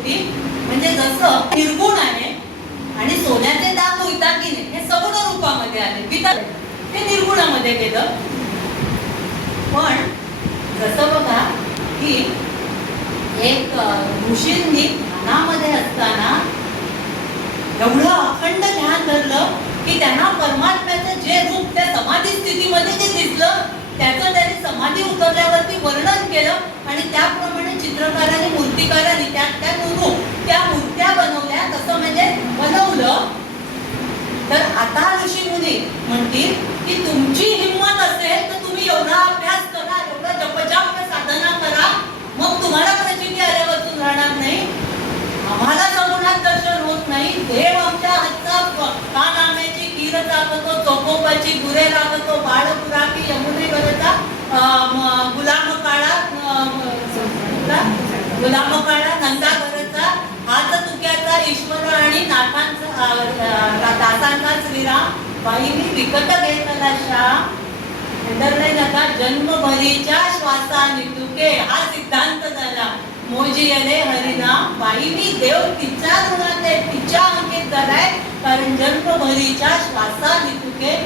मूर्ती म्हणजे जसं निर्गुण आहे आणि सोन्याचे दाग दागिने हे सगुण रूपामध्ये आले, ते निर्गुणामध्ये गेलं. पण जसं बघा की एक ऋषींनी ध्यानामध्ये असताना एवढं अखंड ध्यान धरलं की त्यांना परमात्म्याचं जे रूप त्या समाधी स्थितीमध्ये जे दिसलं त्याचं त्यांनी समाधी उतरल्यावरती वर्णन केलं आणि त्याप्रमाणे चित्रकारांनी मूर्तिकारांनी त्या मूर्त्या बनवल्या. कसं म्हणजे बनवलं तर आता ऋषी मुनी म्हणतील की तुमची हिंमत असेल तर तुम्ही एवढा अभ्यास करा, एवढा जपजाप साधना करा, मग तुम्हाला प्रचिती आल्यापासून राहणार नाही. आम्हाला सगुणात दर्शन होत नाही. देव आमच्या हातचा कानाम्याची कीर चाकतो, चोकोबाची गुरे राखतो, बाळपुराकी यमुनेवरचा गुलाम काळा नंदावरचा हात तुक्याचा ईश्वर आणि दासांचा श्रीराम बाईंनी विकत घेतला श्याम. नाही नका जन्मभरीच्या श्वासाने तुके हा सिद्धांत झाला. मोजी अरे हरिनाम बाईंनी देव तिच्या गुणात आहे, तिच्या अंकित झालाय, कारण जन्मभरीच्या श्वासाने तुके